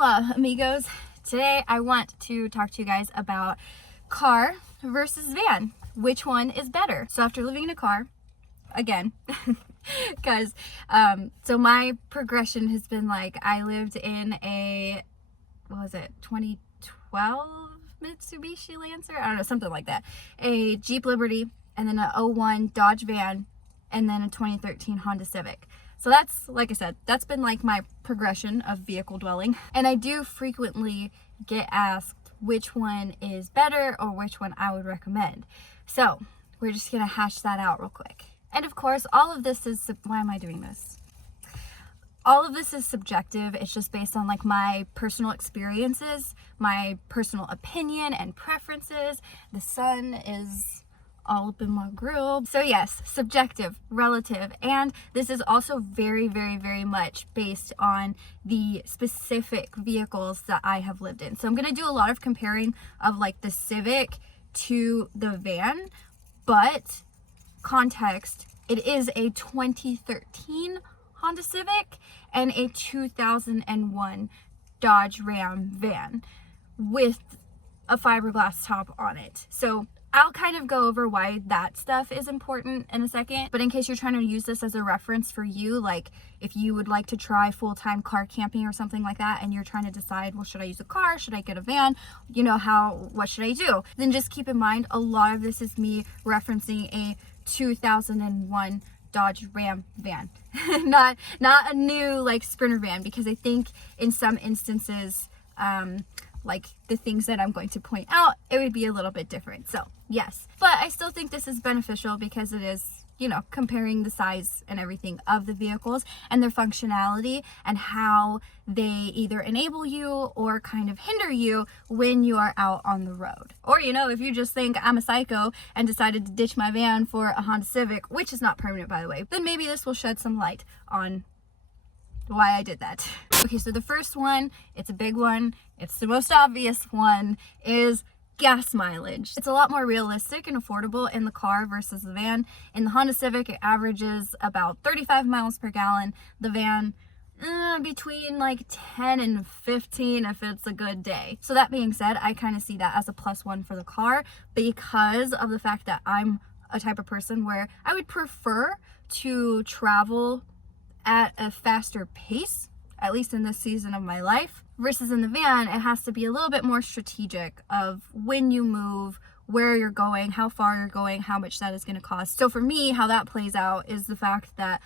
Hola amigos. Today I want to talk to you guys about car versus van. Which one is better? So after living in a car, again, because so my progression has been like, I lived in a, what was it, 2012 Mitsubishi Lancer? I don't know, something like that. A Jeep Liberty, and then a 01 Dodge van, and then a 2013 Honda Civic. So that's, like I said, that's been like my progression of vehicle dwelling. And I do frequently get asked which one is better or which one I would recommend. So we're just gonna hash that out real quick. And of course, all of this is, why am I doing this? All of this is subjective. It's just based on like my personal experiences, my personal opinion and preferences. The sun is all up in my grill. So yes, subjective, relative, and this is also very, very, very much based on the specific vehicles that I have lived in. So I'm gonna do a lot of comparing of like the Civic to the van, but context, it is a 2013 Honda Civic and a 2001 Dodge Ram van with a fiberglass top on it. So I'll kind of go over why that stuff is important in a second, but in case you're trying to use this as a reference for you, like if you would like to try full-time car camping or something like that, and you're trying to decide, well, should I use a car? Should I get a van? You know, what should I do? Then just keep in mind, a lot of this is me referencing a 2001 Dodge Ram van, not a new like Sprinter van, because I think in some instances, like the things that I'm going to point out, it would be a little bit different. So yes, but I still think this is beneficial because it is, you know, comparing the size and everything of the vehicles and their functionality and how they either enable you or kind of hinder you when you are out on the road. Or, you know, if you just think I'm a psycho and decided to ditch my van for a Honda Civic, which is not permanent by the way, then maybe this will shed some light on why I did that. Okay, so the first one, it's a big one, it's the most obvious one, is gas mileage. It's a lot more realistic and affordable in the car versus the van. In the Honda Civic, it averages about 35 miles per gallon. The van, between like 10 and 15 if it's a good day. So that being said, I kind of see that as a +1 for the car because of the fact that I'm a type of person where I would prefer to travel at a faster pace, at least in this season of my life, versus in the van, it has to be a little bit more strategic of when you move, where you're going, how far you're going, how much that is going to cost. So for me, how that plays out is the fact that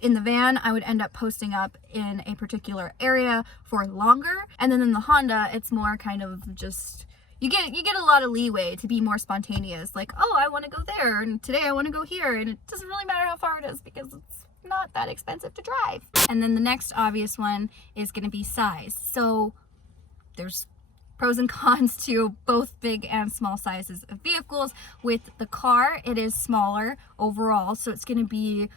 in the van, I would end up posting up in a particular area for longer. And then in the Honda, it's more kind of just, you get a lot of leeway to be more spontaneous. Like, oh, I want to go there, and today I want to go here. And it doesn't really matter how far it is because it's not that expensive to drive. And then the next obvious one is going to be size. So there's pros and cons to both big and small sizes of vehicles. With the car, it is smaller overall, so it's going to be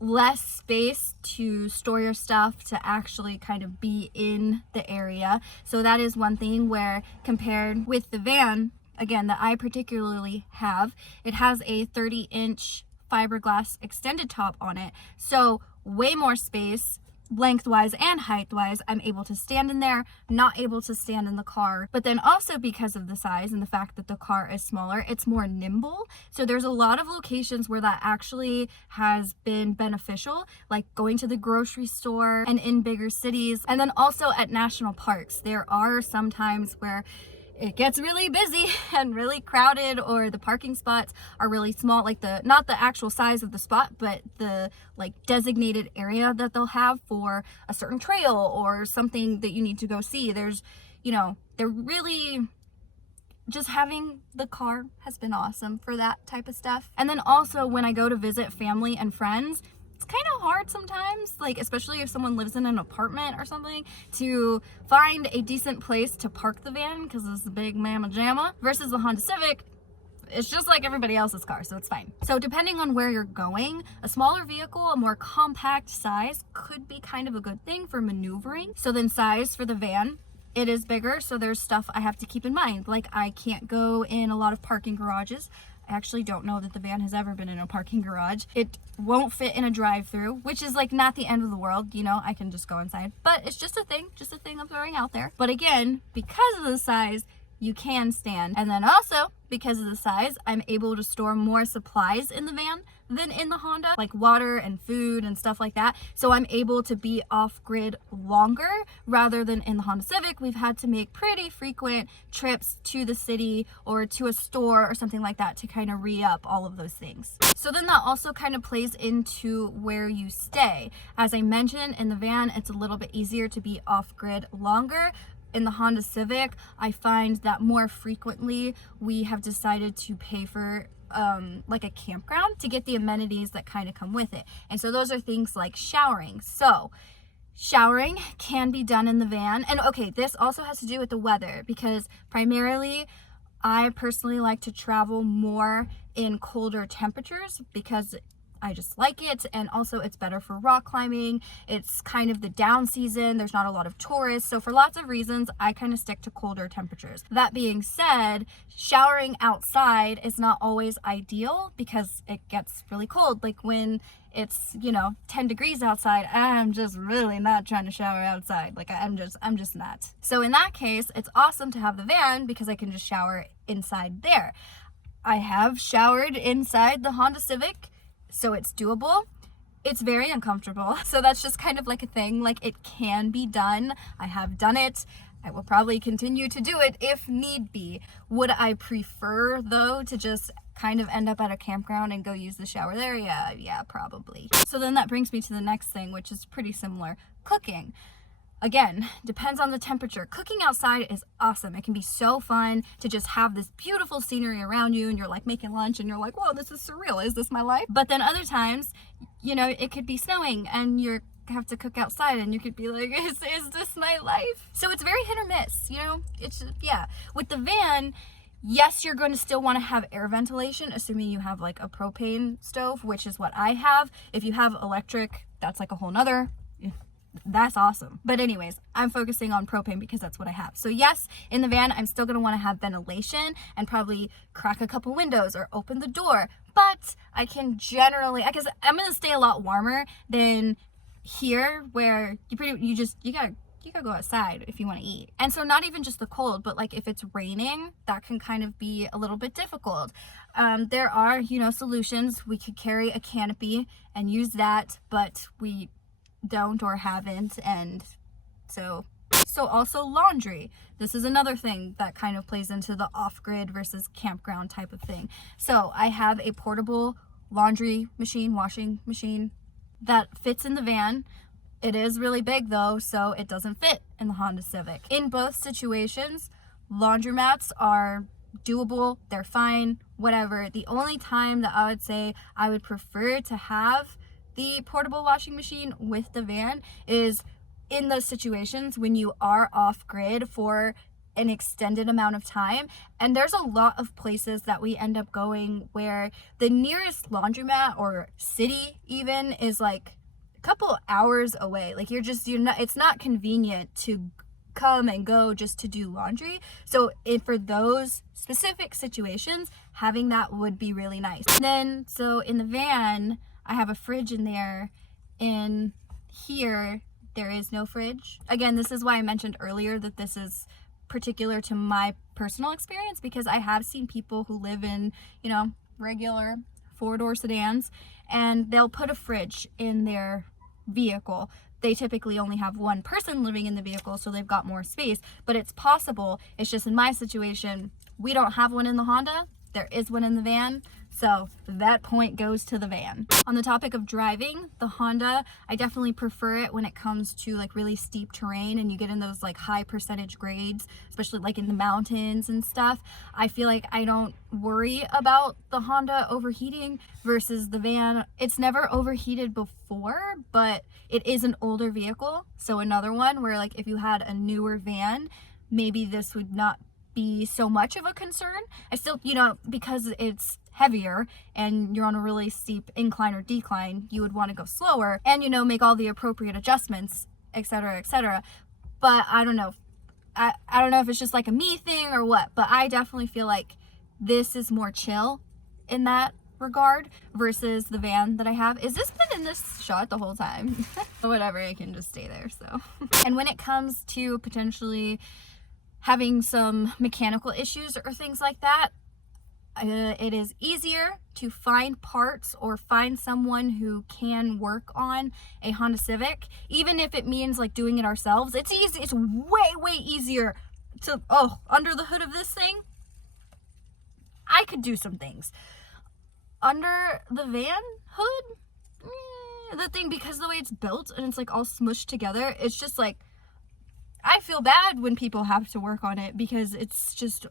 less space to store your stuff, to actually kind of be in the area. So that is one thing where compared with the van, again, that I particularly have, it has a 30-inch fiberglass extended top on it, so way more space lengthwise and height-wise. I'm able to stand in there, not able to stand in the car. But then also because of the size and the fact that the car is smaller, it's more nimble. So there's a lot of locations where that actually has been beneficial, like going to the grocery store and in bigger cities. And then also at national parks, there are some times where it gets really busy and really crowded, or the parking spots are really small, like not the actual size of the spot, but the like designated area that they'll have for a certain trail or something that you need to go see. There's, you know, they're really just having the car has been awesome for that type of stuff. And then also when I go to visit family and friends, it's kind of hard sometimes, like especially if someone lives in an apartment or something, to find a decent place to park the van because it's the big mamma jamma. Versus the Honda Civic, it's just like everybody else's car, so it's fine. So depending on where you're going, a smaller vehicle, a more compact size could be kind of a good thing for maneuvering. So then size for the van, it is bigger, so there's stuff I have to keep in mind. Like I can't go in a lot of parking garages. I actually don't know that the van has ever been in a parking garage. It won't fit in a drive-through, which is like not the end of the world, you know, I can just go inside. But it's just a thing I'm throwing out there. But again, because of the size, you can stand. And then also, because of the size, I'm able to store more supplies in the van than in the Honda, like water and food and stuff like that. So I'm able to be off-grid longer rather than in the Honda Civic. We've had to make pretty frequent trips to the city or to a store or something like that to kind of re-up all of those things. So then that also kind of plays into where you stay. As I mentioned, in the van, it's a little bit easier to be off-grid longer. In the Honda Civic, I find that more frequently we have decided to pay for like a campground to get the amenities that kind of come with it. And so those are things like showering. So showering can be done in the van. And okay, this also has to do with the weather, because primarily I personally like to travel more in colder temperatures because I just like it, and also it's better for rock climbing. It's kind of the down season, there's not a lot of tourists, so for lots of reasons I kind of stick to colder temperatures. That being said, showering outside is not always ideal because it gets really cold. Like when it's, you know, 10 degrees outside, I'm just really not trying to shower outside. Like I'm just not. So in that case, it's awesome to have the van because I can just shower inside there. I have showered inside the Honda Civic, so it's doable. It's very uncomfortable. So that's just kind of like a thing. Like, it can be done. I have done it. I will probably continue to do it if need be. Would I prefer, though, to just kind of end up at a campground and go use the shower there? Yeah, probably. So then that brings me to the next thing, which is pretty similar. Cooking. Again, depends on the temperature. Cooking outside is awesome. It can be so fun to just have this beautiful scenery around you and you're like making lunch and you're like, whoa, this is surreal. Is this my life? But then other times, you know, it could be snowing and you have to cook outside and you could be like, is this my life? So it's very hit or miss, you know? It's, yeah. With the van, yes, you're going to still want to have air ventilation, assuming you have like a propane stove, which is what I have. If you have electric, that's like a whole nother. That's awesome. But anyways, I'm focusing on propane because that's what I have. So yes, in the van, I'm still going to want to have ventilation and probably crack a couple windows or open the door. But I can generally, because I'm going to stay a lot warmer than here where you gotta go outside if you want to eat. And so not even just the cold, but like if it's raining, that can kind of be a little bit difficult. There are, you know, solutions. We could carry a canopy and use that, but we don't or haven't. And so also laundry. This is another thing that kind of plays into the off-grid versus campground type of thing. So I have a portable laundry machine, washing machine that fits in the van. It is really big though, so it doesn't fit in the Honda Civic. In both situations, laundromats are doable, they're fine, whatever. The only time that I would say I would prefer to have the portable washing machine with the van is in those situations when you are off grid for an extended amount of time. And there's a lot of places that we end up going where the nearest laundromat or city even is like a couple hours away. Like you're not, it's not convenient to come and go just to do laundry. So for those specific situations, having that would be really nice. And then, so in the van, I have a fridge in there. In here, there is no fridge. Again, this is why I mentioned earlier that this is particular to my personal experience, because I have seen people who live in, you know, regular 4-door sedans, and they'll put a fridge in their vehicle. They typically only have one person living in the vehicle, so they've got more space, but it's possible. It's just in my situation, we don't have one in the Honda. There is one in the van. So that point goes to the van. On the topic of driving, the Honda, I definitely prefer it when it comes to like really steep terrain and you get in those like high percentage grades, especially like in the mountains and stuff. I feel like I don't worry about the Honda overheating versus the van. It's never overheated before, but it is an older vehicle. So another one where like if you had a newer van, maybe this would not be so much of a concern. I still, you know, because it's heavier and you're on a really steep incline or decline, you would want to go slower and, you know, make all the appropriate adjustments, etc., etc. But I don't know. I don't know if it's just like a me thing or what, but I definitely feel like this is more chill in that regard versus the van that I have. Is this been in this shot the whole time? Whatever, I can just stay there, so. And when it comes to potentially having some mechanical issues or things like that, it is easier to find parts or find someone who can work on a Honda Civic, even if it means like doing it ourselves. It's easy. It's way easier to, under the hood of this thing, I could do some things. Under the van hood, the thing, because the way it's built and it's like all smushed together, it's just like, I feel bad when people have to work on it because it's just,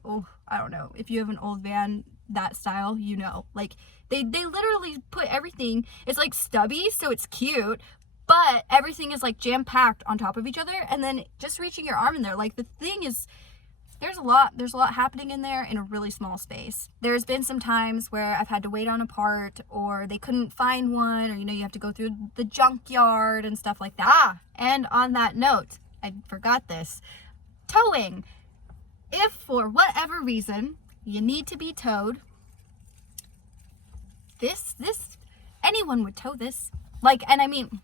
I don't know. If you have an old van that style, you know, like they literally put everything, it's like stubby, so it's cute, but everything is like jam packed on top of each other. And then just reaching your arm in there, like the thing is, there's a lot happening in there in a really small space. There's been some times where I've had to wait on a part, or they couldn't find one, or, you know, you have to go through the junkyard and stuff like that. And on that note, I forgot this. Towing. If for whatever reason you need to be towed, anyone would tow this. Like, and I mean,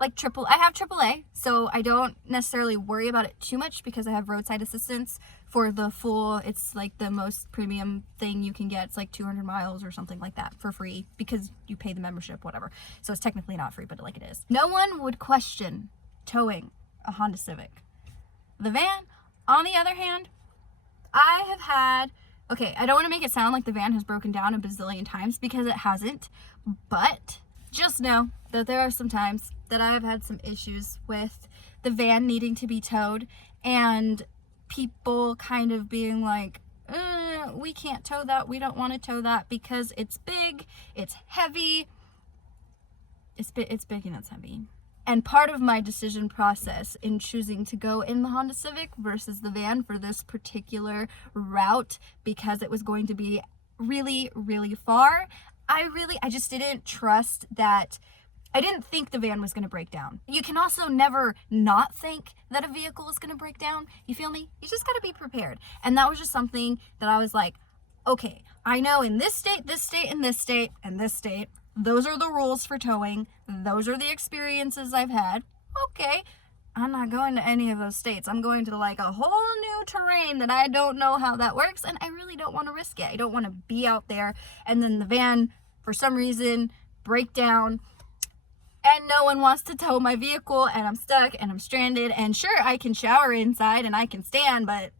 like I have AAA, so I don't necessarily worry about it too much because I have roadside assistance for the full, it's like the most premium thing you can get. It's like 200 miles or something like that for free because you pay the membership, whatever. So it's technically not free, but like it is. No one would question towing a Honda Civic. The van, on the other hand, I have had, okay, I don't want to make it sound like the van has broken down a bazillion times because it hasn't, but just know that there are some times that I have had some issues with the van needing to be towed and people kind of being like, we can't tow that, we don't want to tow that because it's big, it's heavy, it's big and it's heavy. And part of my decision process in choosing to go in the Honda Civic versus the van for this particular route, because it was going to be really far, I just didn't trust that. I didn't think the van was going to break down. You can also never not think that a vehicle is going to break down. You feel me? You just got to be prepared. And that was just something that I was like, okay, I know in this state, this state, and this state, and this state, those are the rules for towing. Those are the experiences I've had. Okay, I'm not going to any of those states. I'm going to like a whole new terrain that I don't know how that works, and I really don't want to risk it. I don't want to be out there and then the van, for some reason, break down and no one wants to tow my vehicle and I'm stuck and I'm stranded. And sure, I can shower inside and I can stand, but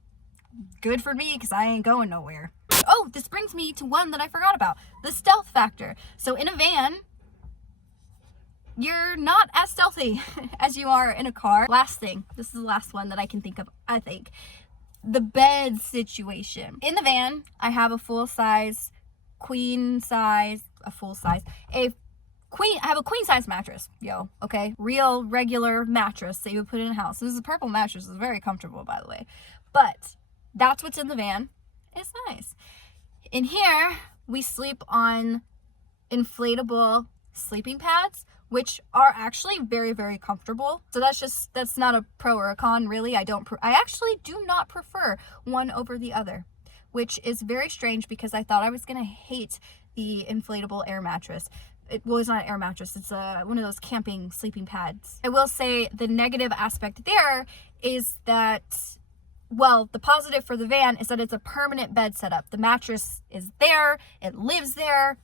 good for me because I ain't going nowhere. Oh, this brings me to one that I forgot about, the stealth factor. So in a van, you're not as stealthy as you are in a car. Last thing, this is the last one that I can think of, I think. The bed situation. In the van, I have a full-size, I have a queen size mattress, okay? Real, regular mattress that you would put in a house. This is a purple mattress. It's very comfortable, by the way. But that's what's in the van. It's nice. In here, we sleep on inflatable sleeping pads, which are actually very comfortable. So that's not a pro or a con, really. I actually do not prefer one over the other, which is very strange because I thought I was gonna hate the inflatable air mattress. It's not an air mattress, it's one of those camping sleeping pads. I will say the negative aspect there is that, well, the positive for the van is that it's a permanent bed setup. The mattress is there, it lives there,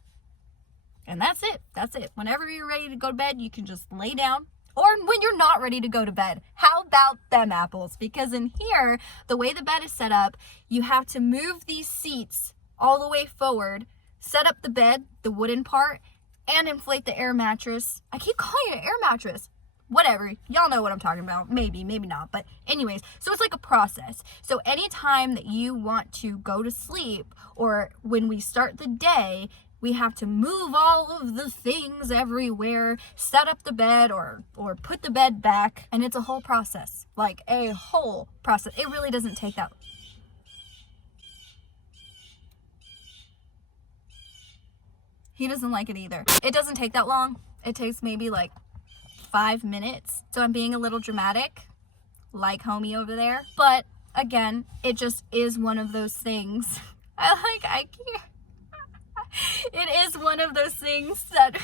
and that's it. Whenever you're ready to go to bed, you can just lay down. Or when you're not ready to go to bed. How about them apples? Because in here, the way the bed is set up, you have to move these seats all the way forward, set up the bed, the wooden part, and inflate the air mattress. I keep calling it an air mattress. Whatever, y'all know what I'm talking about. Maybe not, but anyways, so it's like a process. So anytime that you want to go to sleep, or when we start the day, we have to move all of the things everywhere, set up the bed or put the bed back, and it's a whole process, like a whole process. It really doesn't take that. He doesn't like it either. It doesn't take that long. It takes maybe like 5 minutes. So I'm being a little dramatic, like homie over there. But again, it just is one of those things. I can't. It is one of those things that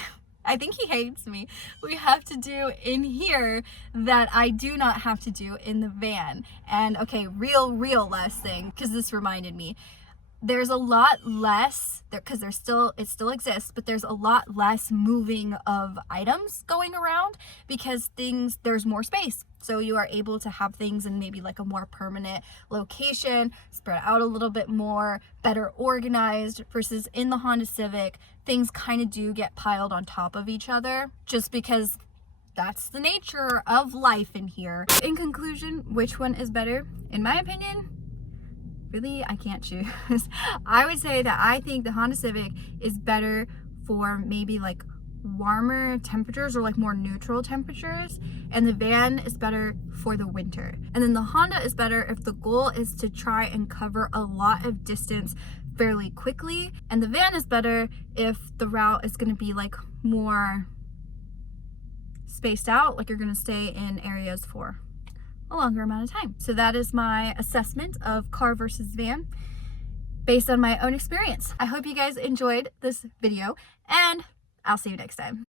I think he hates me. We have to do in here that I do not have to do in the van. And okay, real last thing, because this reminded me. There's a lot less, because it still exists, but there's a lot less moving of items going around because there's more space. So you are able to have things in maybe like a more permanent location, spread out a little bit more, better organized, versus in the Honda Civic, things kind of do get piled on top of each other just because that's the nature of life in here. In conclusion, which one is better? In my opinion, really, I can't choose. I would say that I think the Honda Civic is better for maybe like warmer temperatures or like more neutral temperatures, and the van is better for the winter. And then the Honda is better if the goal is to try and cover a lot of distance fairly quickly, and the van is better if the route is going to be like more spaced out, like you're going to stay in areas for a longer amount of time. So that is my assessment of car versus van based on my own experience. I hope you guys enjoyed this video, and I'll see you next time.